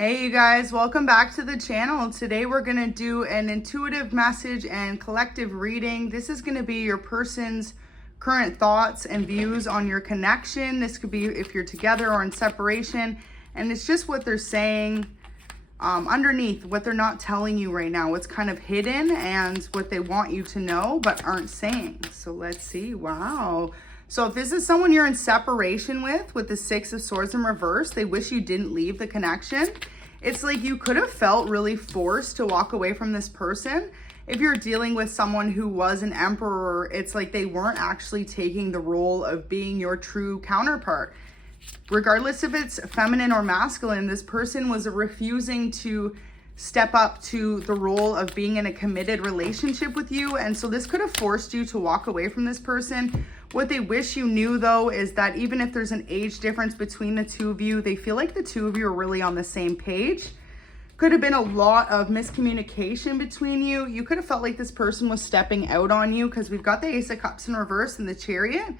Hey you guys, welcome back to the channel. Today we're going to do an intuitive message and collective reading. This is going to be your person's current thoughts and views on your connection. This could be if you're together or in separation, and it's just what they're saying underneath, what they're not telling you right now, what's kind of hidden and what they want you to know but aren't saying. So let's see. Wow. So if this is someone you're in separation with the Six of Swords in reverse, they wish you didn't leave the connection. It's like you could have felt really forced to walk away from this person. If you're dealing with someone who was an emperor, it's like they weren't actually taking the role of being your true counterpart. Regardless if it's feminine or masculine, this person was refusing to step up to the role of being in a committed relationship with you. And so this could have forced you to walk away from this person. What they wish you knew though is that even if there's an age difference between the two of you, they feel like the two of you are really on the same page. Could have been a lot of miscommunication between you. You could have felt like this person was stepping out on you because we've got the Ace of Cups in reverse and the Chariot.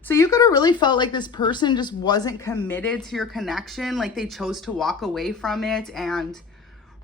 So you could have really felt like this person just wasn't committed to your connection, like they chose to walk away from it and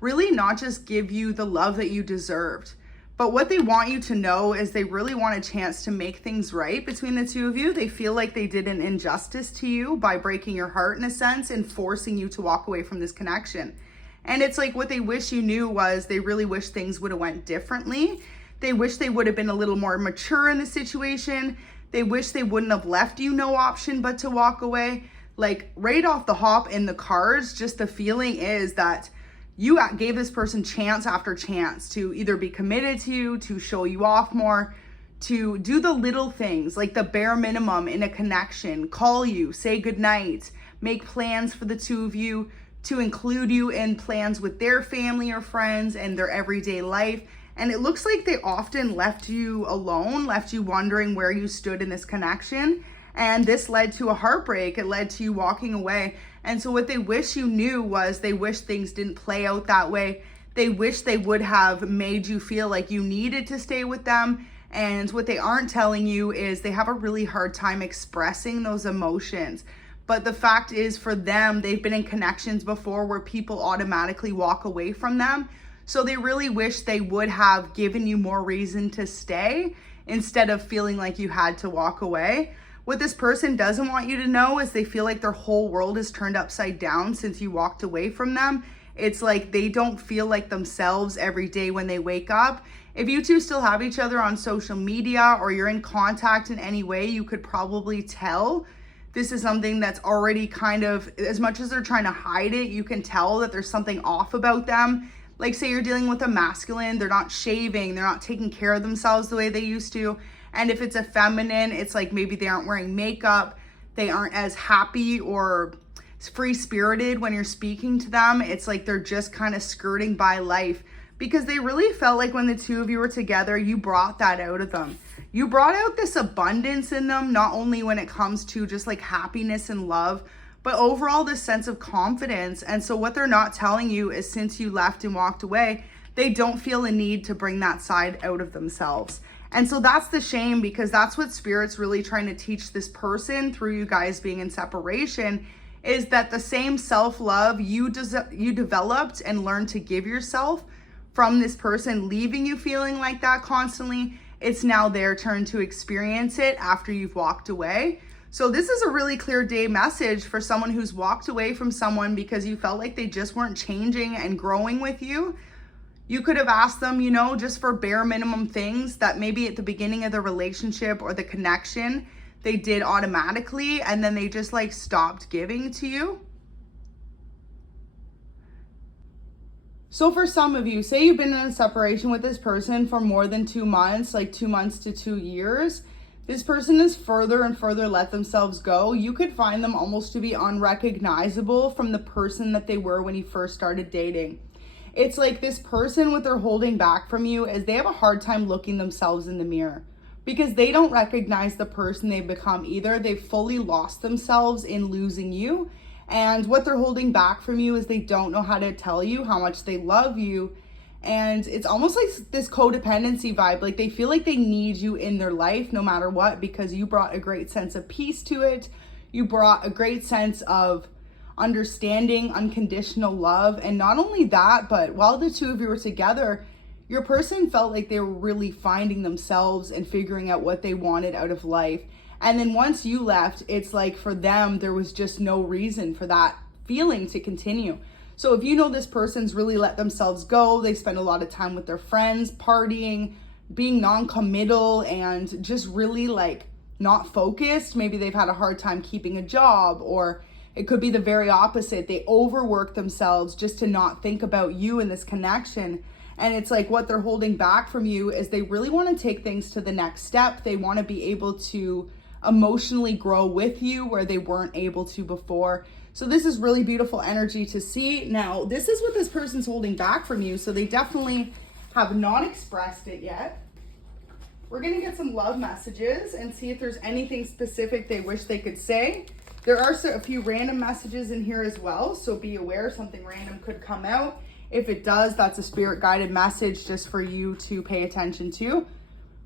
really not just give you the love that you deserved. But what they want you to know is they really want a chance to make things right between the two of you. They feel like they did an injustice to you by breaking your heart in a sense and forcing you to walk away from this connection. And it's like what they wish you knew was they really wish things would have went differently. They wish they would have been a little more mature in the situation. They wish they wouldn't have left you no option but to walk away. Like right off the hop in the cards, just the feeling is that you gave this person chance after chance to either be committed to you, to show you off more, to do the little things like the bare minimum in a connection, call you, say goodnight, make plans for the two of you, to include you in plans with their family or friends and their everyday life. And it looks like they often left you alone, left you wondering where you stood in this connection. And this led to a heartbreak. It led to you walking away. And so what they wish you knew was they wish things didn't play out that way. They wish they would have made you feel like you needed to stay with them. And what they aren't telling you is they have a really hard time expressing those emotions. But the fact is for them, they've been in connections before where people automatically walk away from them. So they really wish they would have given you more reason to stay instead of feeling like you had to walk away. What this person doesn't want you to know is they feel like their whole world is turned upside down since you walked away from them. It's like they don't feel like themselves every day when they wake up. If you two still have each other on social media or you're in contact in any way, you could probably tell this is something that's already kind of, as much as they're trying to hide it, you can tell that there's something off about them. Like say you're dealing with a masculine, they're not shaving, they're not taking care of themselves the way they used to. And if it's a feminine, it's like maybe they aren't wearing makeup, they aren't as happy or free-spirited when you're speaking to them. It's like they're just kind of skirting by life because they really felt like when the two of you were together, you brought that out of them. You brought out this abundance in them, not only when it comes to just like happiness and love, but overall this sense of confidence. And so what they're not telling you is since you left and walked away, they don't feel a need to bring that side out of themselves. And so that's the shame because that's what Spirit's really trying to teach this person through you guys being in separation is that the same self-love you developed and learned to give yourself from this person leaving you feeling like that constantly, it's now their turn to experience it after you've walked away. So this is a really clear day message for someone who's walked away from someone because you felt like they just weren't changing and growing with you. You could have asked them, you know, just for bare minimum things that maybe at the beginning of the relationship or the connection, they did automatically and then they just like stopped giving to you. So for some of you, say you've been in a separation with this person for more than 2 months, like 2 months to 2 years. This person has further and further let themselves go. You could find them almost to be unrecognizable from the person that they were when you first started dating. It's like this person, what they're holding back from you is they have a hard time looking themselves in the mirror because they don't recognize the person they've become either. They've fully lost themselves in losing you. And what they're holding back from you is they don't know how to tell you how much they love you. And it's almost like this codependency vibe. Like they feel like they need you in their life no matter what because you brought a great sense of peace to it. You brought a great sense of understanding, unconditional love. And not only that, but while the two of you were together, your person felt like they were really finding themselves and figuring out what they wanted out of life. And then once you left, it's like for them, there was just no reason for that feeling to continue. So if you know this person's really let themselves go, they spend a lot of time with their friends, partying, being non-committal, and just really like not focused. Maybe they've had a hard time keeping a job, or it could be the very opposite. They overwork themselves just to not think about you and this connection. And it's like what they're holding back from you is they really want to take things to the next step. They want to be able to emotionally grow with you where they weren't able to before. So this is really beautiful energy to see. Now, this is what this person's holding back from you. So they definitely have not expressed it yet. We're going to get some love messages and see if there's anything specific they wish they could say. There are a few random messages in here as well, so be aware something random could come out. If it does, that's a spirit guided message just for you to pay attention to.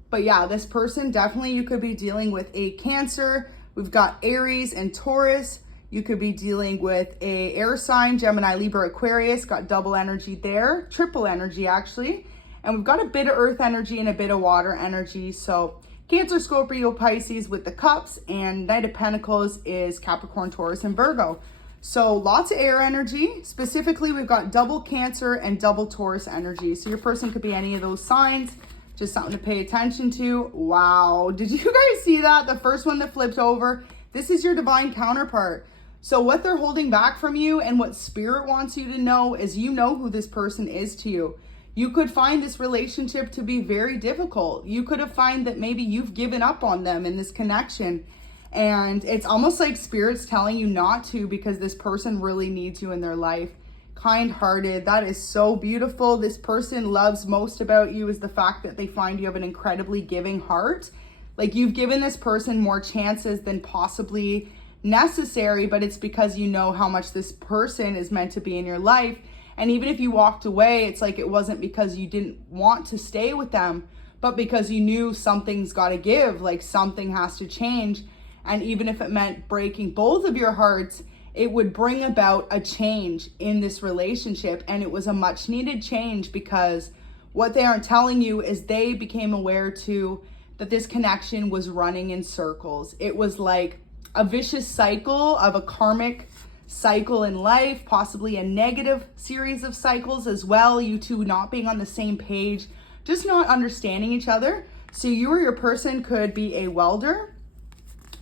But yeah, this person, definitely you could be dealing with a Cancer. We've got Aries and Taurus. You could be dealing with a air sign, Gemini, Libra, Aquarius, got double energy there, triple energy actually. And we've got a bit of earth energy and a bit of water energy. So Cancer, Scorpio, Pisces with the cups, and Knight of Pentacles is Capricorn, Taurus, and Virgo. So lots of air energy. Specifically, we've got double Cancer and double Taurus energy. So your person could be any of those signs. Just something to pay attention to. Wow, did you guys see that? The first one that flipped over. This is your divine counterpart. So what they're holding back from you and what spirit wants you to know is you know who this person is to you. You could find this relationship to be very difficult. You could have found that maybe you've given up on them in this connection. And it's almost like spirit's telling you not to because this person really needs you in their life. Kind-hearted, that is so beautiful. This person loves most about you is the fact that they find you have an incredibly giving heart. Like you've given this person more chances than possibly necessary, but it's because you know how much this person is meant to be in your life. And even if you walked away, it's like it wasn't because you didn't want to stay with them, but because you knew something's got to give, like something has to change. And even if it meant breaking both of your hearts, it would bring about a change in this relationship. And it was a much needed change because what they aren't telling you is they became aware too that this connection was running in circles. It was like a vicious cycle of a karmic cycle in life, possibly a negative series of cycles as well. You two not being on the same page, just not understanding each other. So you or your person could be a welder.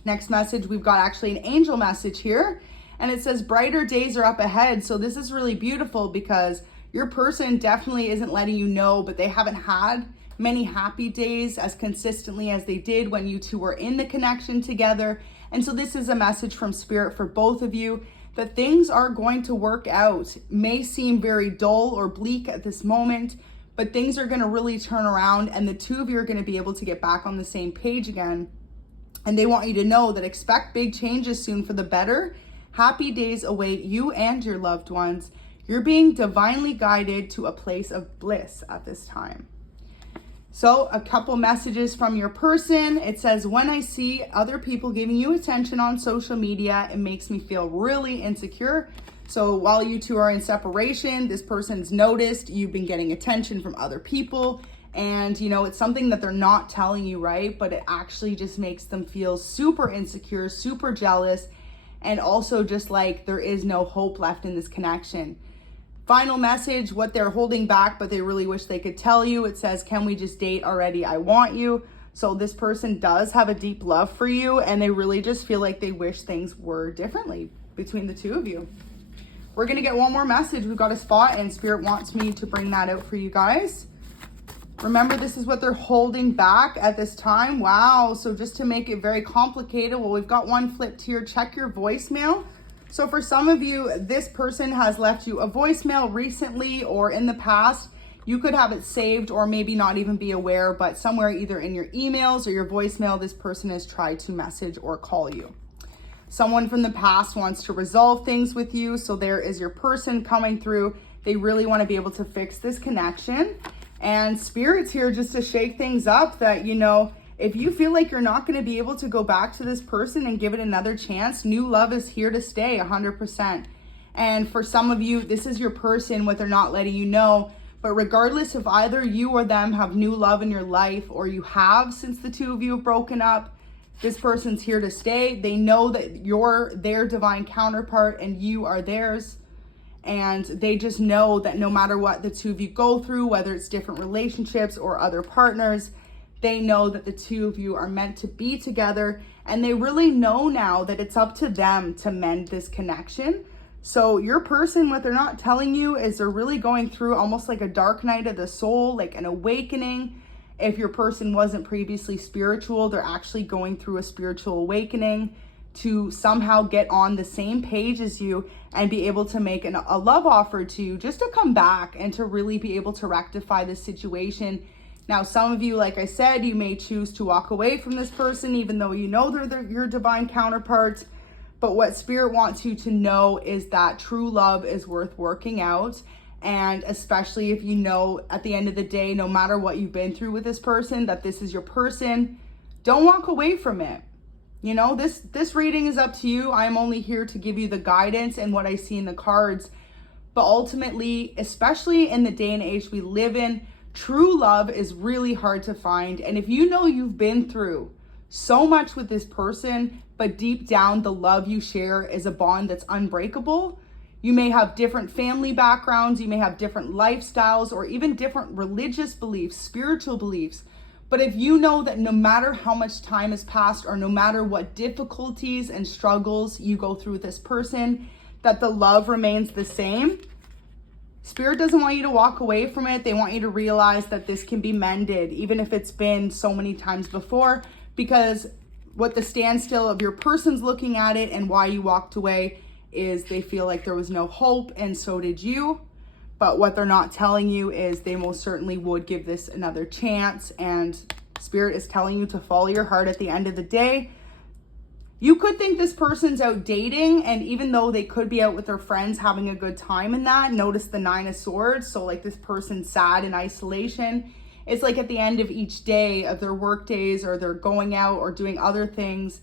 Next message, we've got actually an angel message here. And it says brighter days are up ahead. So this is really beautiful because your person definitely isn't letting you know, but they haven't had many happy days as consistently as they did when you two were in the connection together. And so this is a message from spirit for both of you that things are going to work out. May seem very dull or bleak at this moment, but things are going to really turn around and the two of you are going to be able to get back on the same page again. And they want you to know that expect big changes soon for the better. Happy days await you and your loved ones. You're being divinely guided to a place of bliss at this time. So a couple messages from your person. It says, when I see other people giving you attention on social media, it makes me feel really insecure. So while you two are in separation, this person's noticed you've been getting attention from other people. And, you know, it's something that they're not telling you, right? But it actually just makes them feel super insecure, super jealous, and also just like there is no hope left in this connection. Final message, what they're holding back, but they really wish they could tell you. It says, can we just date already? I want you. So this person does have a deep love for you, and they really just feel like they wish things were differently between the two of you. We're going to get one more message. We've got a spot, and Spirit wants me to bring that out for you guys. Remember, this is what they're holding back at this time. Wow. So just to make it very complicated, well, we've got one flipped here. Check your voicemail. So for some of you, this person has left you a voicemail recently or in the past. You could have it saved or maybe not even be aware, but somewhere either in your emails or your voicemail, this person has tried to message or call you. Someone from the past wants to resolve things with you. So there is your person coming through. They really want to be able to fix this connection. And Spirit's here just to shake things up that, you know, if you feel like you're not going to be able to go back to this person and give it another chance, new love is here to stay 100%. And for some of you, this is your person, what they're not letting you know. But regardless if either you or them have new love in your life, or you have since the two of you have broken up, this person's here to stay. They know that you're their divine counterpart and you are theirs. And they just know that no matter what the two of you go through, whether it's different relationships or other partners, they know that the two of you are meant to be together. And they really know now that it's up to them to mend this connection. So your person, what they're not telling you is they're really going through almost like a dark night of the soul, like an awakening. If your person wasn't previously spiritual, they're actually going through a spiritual awakening to somehow get on the same page as you and be able to make a love offer to you, just to come back and to really be able to rectify this situation. Now, some of you, like I said, you may choose to walk away from this person, even though you know they're your divine counterparts. But what Spirit wants you to know is that true love is worth working out. And especially if you know at the end of the day, no matter what you've been through with this person, that this is your person, don't walk away from it. You know, this reading is up to you. I'm only here to give you the guidance and what I see in the cards. But ultimately, especially in the day and age we live in, true love is really hard to find. And if you know you've been through so much with this person, but deep down the love you share is a bond that's unbreakable. You may have different family backgrounds, you may have different lifestyles, or even different religious beliefs, spiritual beliefs. But if you know that no matter how much time has passed, or no matter what difficulties and struggles you go through with this person, that the love remains the same, Spirit doesn't want you to walk away from it. They want you to realize that this can be mended, even if it's been so many times before, because what the standstill of your person's looking at it and why you walked away is they feel like there was no hope, and so did you. But what they're not telling you is they most certainly would give this another chance, and Spirit is telling you to follow your heart at the end of the day. You could think this person's out dating, and even though they could be out with their friends having a good time in that, notice the 9 of Swords. So like this person's sad in isolation. It's like at the end of each day of their work days, or they're going out or doing other things,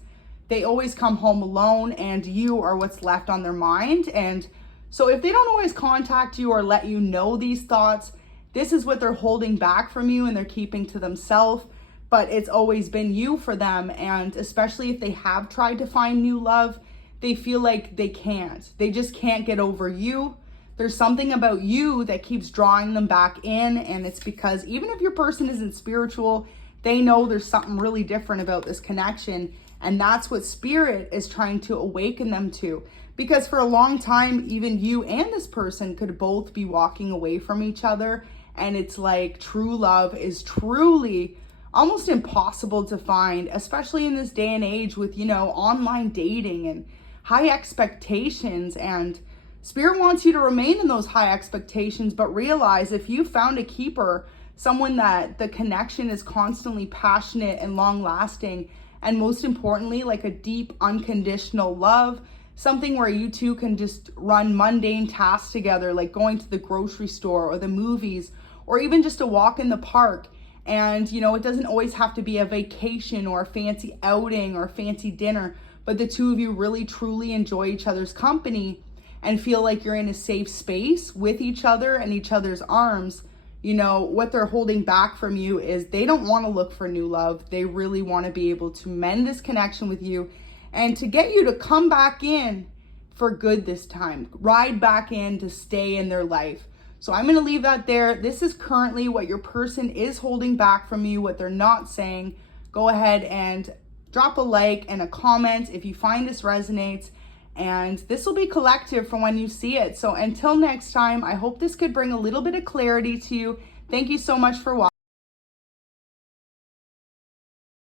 they always come home alone, and you are what's left on their mind. And so if they don't always contact you or let you know these thoughts, this is what they're holding back from you and they're keeping to themselves. But it's always been you for them. And especially if they have tried to find new love, they feel like they can't. They just can't get over you. There's something about you that keeps drawing them back in. And it's because even if your person isn't spiritual, they know there's something really different about this connection. And that's what Spirit is trying to awaken them to. Because for a long time, even you and this person could both be walking away from each other. And it's like true love is truly almost impossible to find, especially in this day and age with, you know, online dating and high expectations. And Spirit wants you to remain in those high expectations, but realize if you found a keeper, someone that the connection is constantly passionate and long lasting, and most importantly, like a deep unconditional love, something where you two can just run mundane tasks together, like going to the grocery store or the movies, or even just a walk in the park. And, you know, it doesn't always have to be a vacation or a fancy outing or a fancy dinner, but the two of you really truly enjoy each other's company and feel like you're in a safe space with each other and each other's arms. You know, what they're holding back from you is they don't want to look for new love. They really want to be able to mend this connection with you and to get you to come back in for good this time. Ride back in to stay in their life. So I'm going to leave that there. This is currently what your person is holding back from you, what they're not saying. Go ahead and drop a like and a comment if you find this resonates. And this will be collective for when you see it. So until next time, I hope this could bring a little bit of clarity to you. Thank you so much for watching.